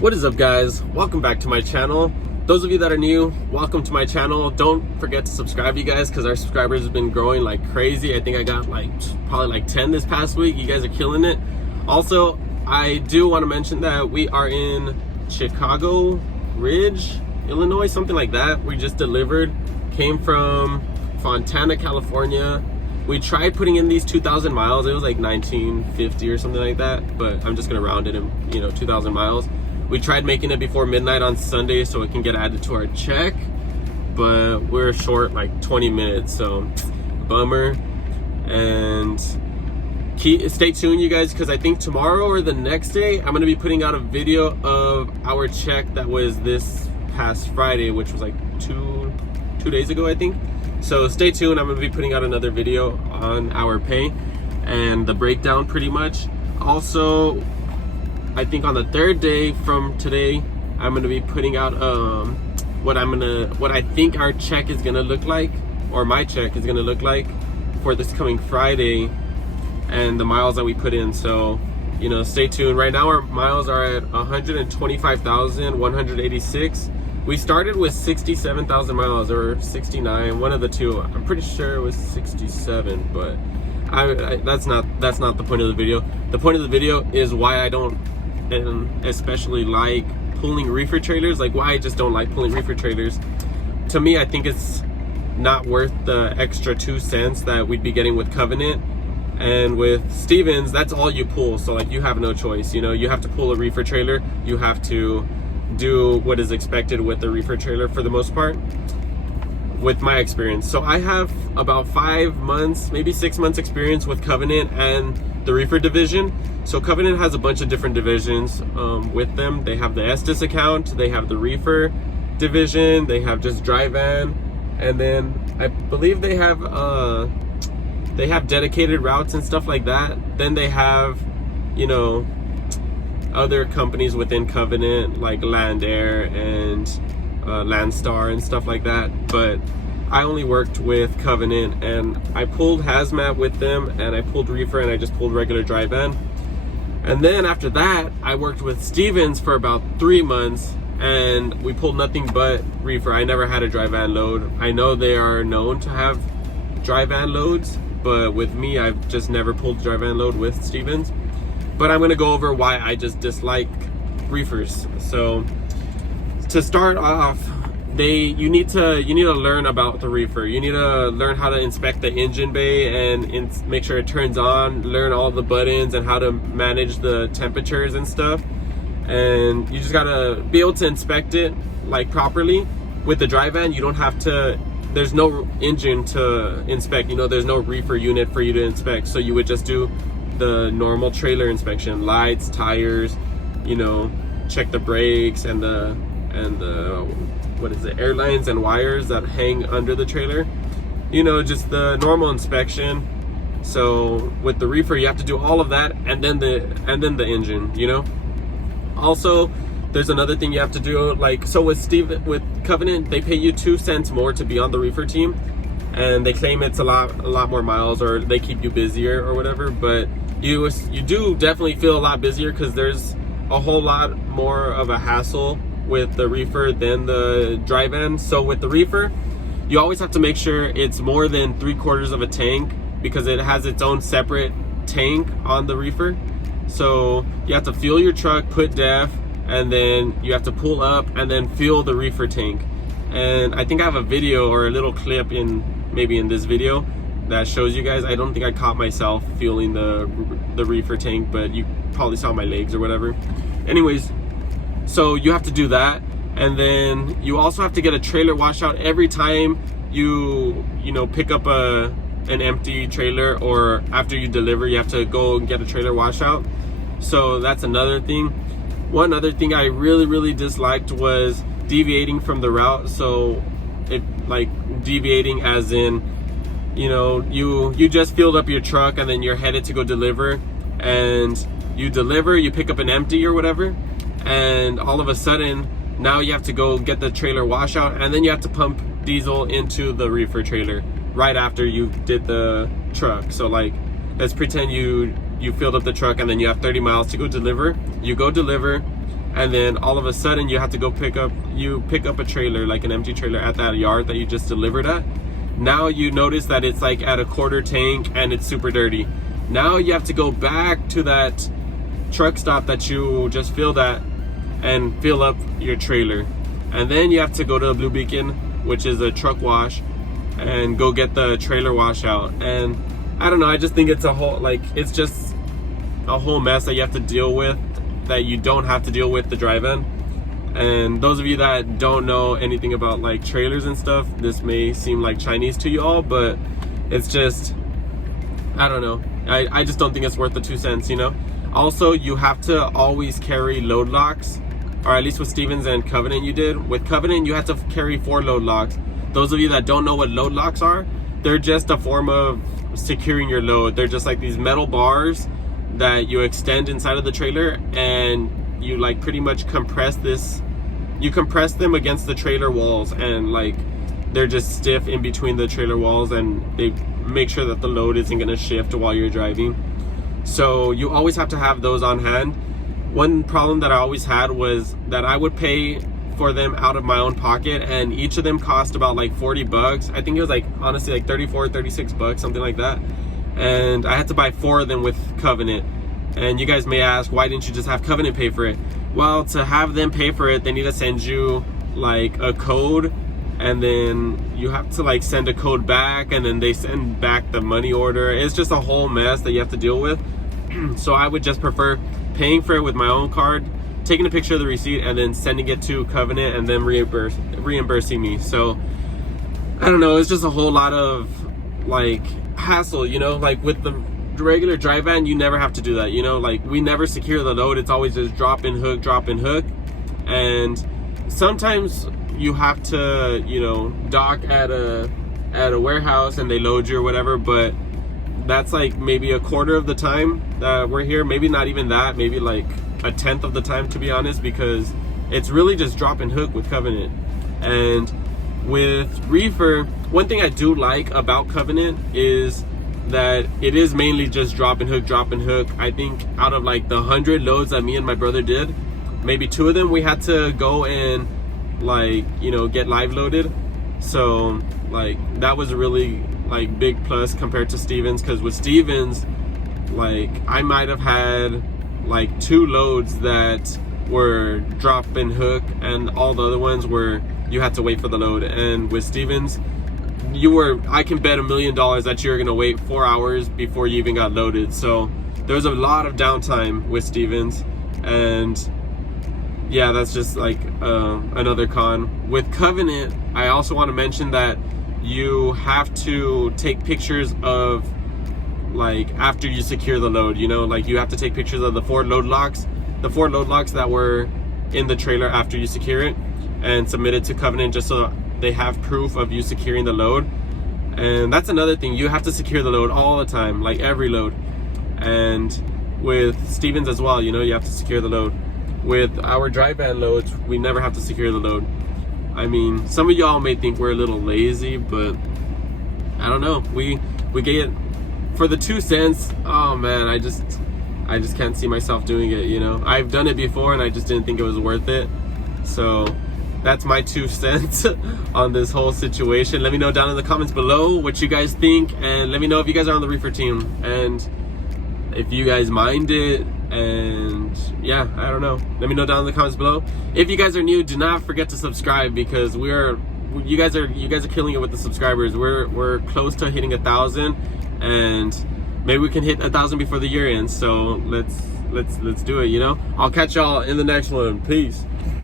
What is up, guys? Welcome back to my channel. Those of you that are new, welcome to my channel. Don't forget to subscribe, you guys, because our subscribers have been growing like crazy. I think I got probably 10 this past week. You guys are killing it. Also, I do want to mention that we are in Chicago Ridge, Illinois, something like that. We just delivered, came from Fontana, California. We tried putting in these 2,000 miles. It was like 1950 or something like that, but I'm just gonna round it in, 2,000 miles. We tried making it before midnight on Sunday so it can get added to our check, but we're short like 20 minutes, so bummer. And stay tuned, you guys, because I think tomorrow or the next day I'm gonna be putting out a video of our check that was this past Friday, which was like two days ago, I think. So stay tuned. I'm gonna be putting out another video on our pay and the breakdown pretty much. Also, I think on the third day from today, I'm gonna be putting out what I think our check is gonna look like, or my check is gonna look like for this coming Friday, and the miles that we put in. So, stay tuned. Right now our miles are at 125,186. We started with 67,000 miles, or 69, one of the two. I'm pretty sure it was 67, but that's not the point of the video. The point of the video is why I don't especially like pulling reefer trailers, like why I just don't like pulling reefer trailers. To me, I think it's not worth the extra 2 cents that we'd be getting with Covenant. And with Stevens, that's all you pull, so like you have no choice. You have to pull a reefer trailer. You have to do what is expected with the reefer trailer for the most part, with my experience. So I have about 5 months, maybe 6 months experience with Covenant and the reefer division. So Covenant has a bunch of different divisions with them. They have the Estes account, they have the reefer division, they have just dry van, and then I believe they have dedicated routes and stuff like that. Then they have, other companies within Covenant like Land Air and Landstar and stuff like that. But I only worked with Covenant, and I pulled hazmat with them, and I pulled reefer, and I just pulled regular dry van. And then after that, I worked with Stevens for about 3 months, and we pulled nothing but reefer. I never had a dry van load. I know they are known to have dry van loads, but with me, I've just never pulled dry van load with Stevens. But I'm gonna go over why I just dislike reefers. So to start off, you need to learn about the reefer. You need to learn how to inspect the engine bay and make sure it turns on, learn all the buttons and how to manage the temperatures and stuff. And you just gotta be able to inspect it like properly. With the dry van, you don't have to, there's no engine to inspect, there's no reefer unit for you to inspect. So you would just do the normal trailer inspection, lights, tires, check the brakes and the airlines and wires that hang under the trailer, just the normal inspection. So with the reefer, you have to do all of that, and then the engine. Also, there's another thing you have to do, so with Covenant, they pay you 2 cents more to be on the reefer team, and they claim it's a lot more miles, or they keep you busier or whatever. But you do definitely feel a lot busier, because there's a whole lot more of a hassle with the reefer than the dry van. So with the reefer, you always have to make sure it's more than 3/4 of a tank, because it has its own separate tank on the reefer. So you have to fuel your truck, put def, and then you have to pull up and then fuel the reefer tank. And I think I have a video or a little clip maybe in this video that shows you guys. I don't think I caught myself fueling the reefer tank, but you probably saw my legs or whatever. Anyways, so you have to do that, and then you also have to get a trailer washout every time you pick up an empty trailer, or after you deliver, you have to go and get a trailer washout. So that's another thing. One other thing I really disliked was deviating from the route. So deviating as in, you just filled up your truck and then you're headed to go deliver, and you pick up an empty or whatever, and all of a sudden now you have to go get the trailer washout, and then you have to pump diesel into the reefer trailer right after you did the truck. So let's pretend you filled up the truck and then you have 30 miles to go deliver. You go deliver, and then all of a sudden you have to go pick up a trailer, like an empty trailer, at that yard that you just delivered at. Now you notice that it's like at a quarter tank and it's super dirty. Now you have to go back to that truck stop that you just filled at and fill up your trailer, and then you have to go to Blue Beacon, which is a truck wash, and go get the trailer wash out. And I don't know, I just think it's a whole, like, it's just a whole mess that you have to deal with that you don't have to deal with the drive-in. And those of you that don't know anything about like trailers and stuff, this may seem like Chinese to you all, but it's just, I don't know, I just don't think it's worth the 2 cents, you know. Also, you have to always carry load locks, or at least with Stevens and Covenant you did. With Covenant you had to carry 4 load locks. Those of you that don't know what load locks are, they're just a form of securing your load. They're just like these metal bars that you extend inside of the trailer, and you like pretty much compress them against the trailer walls, and like they're just stiff in between the trailer walls, and they make sure that the load isn't going to shift while you're driving. So you always have to have those on hand. One problem that I always had was that I would pay for them out of my own pocket, and each of them cost about like 40 bucks. I think it was like honestly like 34, 36 bucks, something like that. And I had to buy 4 of them with Covenant. And you guys may ask, why didn't you just have Covenant pay for it? Well, to have them pay for it, they need to send you like a code, and then you have to like send a code back, and then they send back the money order. It's just a whole mess that you have to deal with. So I would just prefer paying for it with my own card, taking a picture of the receipt, and then sending it to Covenant, and then reimbursing me. So I don't know, it's just a whole lot of like hassle, you know. Like with the regular dry van, you never have to do that, you know. Like we never secure the load, it's always just drop in hook. And sometimes you have to, you know, dock at a warehouse and they load you or whatever, but that's like maybe a quarter of the time that we're here, maybe not even that, maybe like a 10th of the time, to be honest, because it's really just drop and hook with Covenant. And with Reefer, one thing I do like about Covenant is that it is mainly just drop and hook. I think out of like the 100 loads that me and my brother did, maybe 2 of them we had to go and like, you know, get live loaded. So like that was a really like big plus compared to Stevens, because with Stevens, like I might have had like 2 loads that were drop and hook, and all the other ones were you had to wait for the load. And with Stevens, I can bet $1 million that you're gonna wait 4 hours before you even got loaded. So there's a lot of downtime with Stevens, and yeah, that's just like another con. With Covenant, I also want to mention that you have to take pictures of like after you secure the load, you know, like you have to take pictures of the 4 load locks that were in the trailer after you secure it, and submit it to Covenant just so they have proof of you securing the load. And that's another thing, you have to secure the load all the time, like every load. And with Stevens as well, you know, you have to secure the load. With our dry van loads, we never have to secure the load. I mean, some of y'all may think we're a little lazy, but I don't know, we get for the 2 cents. Oh man, I just can't see myself doing it, you know. I've done it before and I just didn't think it was worth it. So that's my 2 cents on this whole situation. Let me know down in the comments below what you guys think, and let me know if you guys are on the Reefer team and if you guys mind it. And yeah, I don't know, let me know down in the comments below. If you guys are new, do not forget to subscribe, because you guys are killing it with the subscribers. We're close to hitting 1,000, and maybe we can hit 1,000 before the year ends. So let's do it, you know. I'll catch y'all in the next one. Peace.